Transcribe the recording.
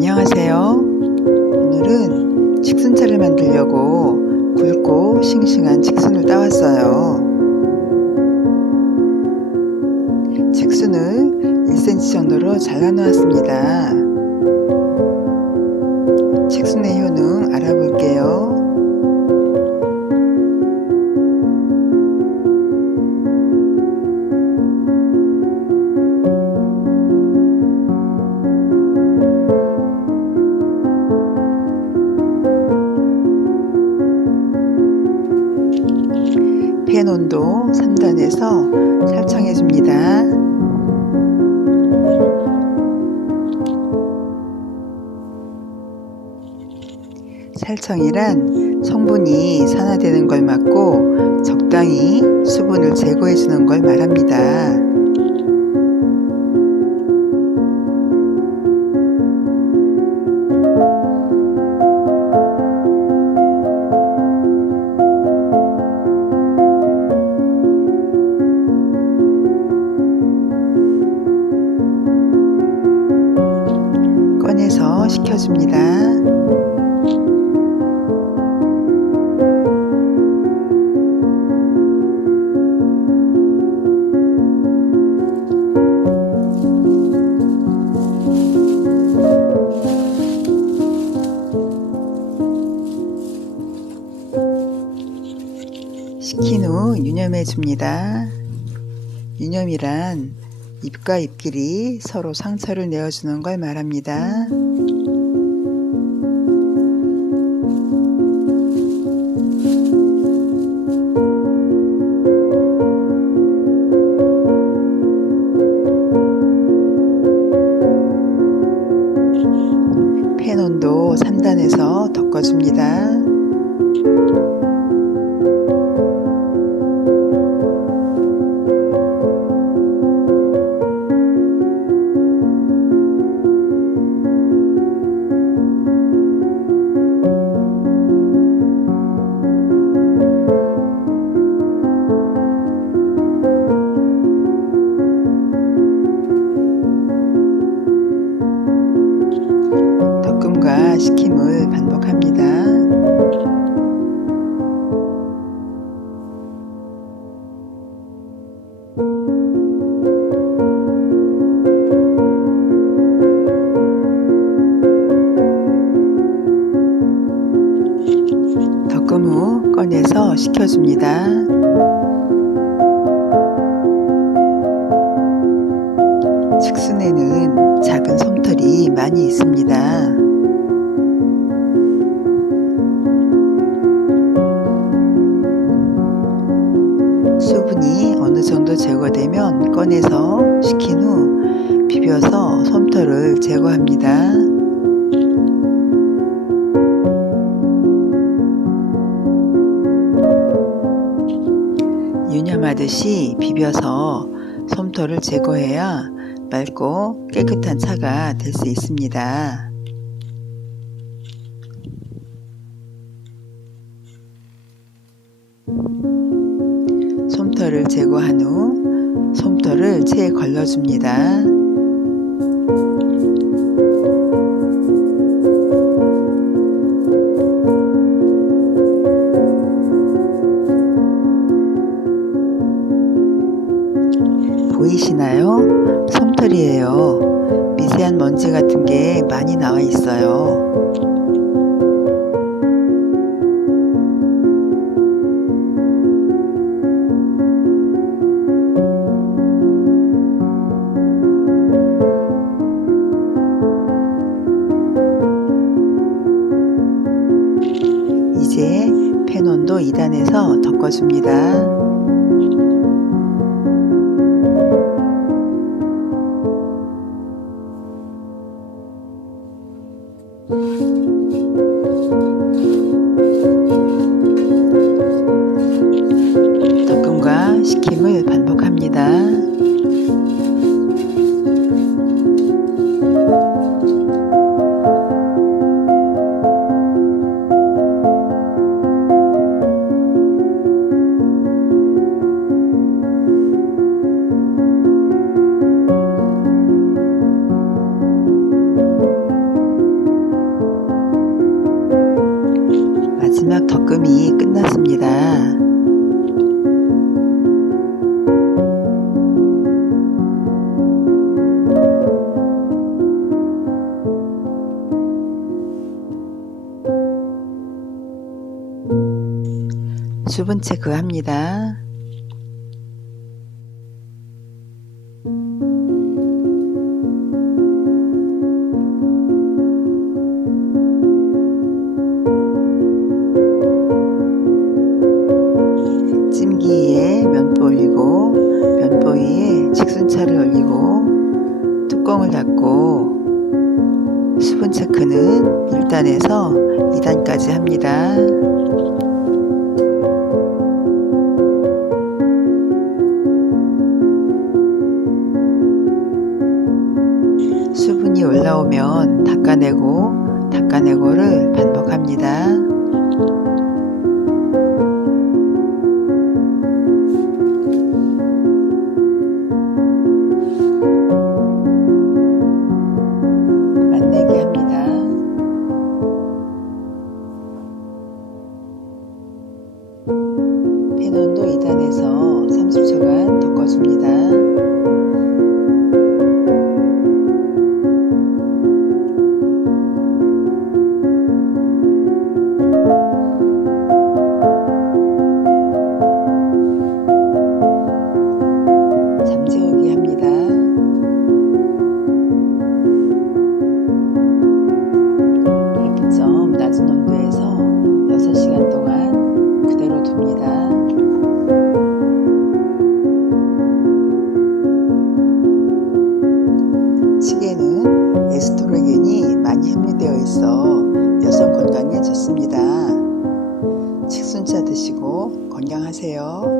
안녕하세요. 오늘은 직순차를 만들려고 굵고 싱싱한 팬 온도 3단에서 설정해 줍니다. 살청이란 성분이 산화되는 걸 막고 적당히 수분을 제거해 주는 걸 말합니다. 꺼내서 식혀줍니다. 식힌 후 유념해 줍니다. 유념이란 입과 입끼리 서로 상처를 내어주는 걸 말합니다. 팬 온도 3단에서 덮어줍니다. 식혀줍니다. 직순에는 작은 솜털이 많이 있습니다. 수분이 어느 정도 제거되면 꺼내서 식힌 후 비벼서 솜털을 제거합니다. 유념하듯이 비벼서 솜털을 제거해야 맑고 깨끗한 차가 될 수 있습니다. 솜털을 제거한 후 솜털을 체에 걸러줍니다. 보이시나요? 솜털이에요. 미세한 먼지 같은 게 많이 나와 있어요. 이제 팬 온도 2단에서 덮어줍니다. 덕금과 식힘을 반복합니다. 적금이 끝났습니다. 수분체 그합니다. 순차를 올리고 뚜껑을 닫고 수분 체크는 1단에서 2단까지 합니다. 수분이 올라오면 닦아내고 닦아내고를 반복합니다. 건강하세요.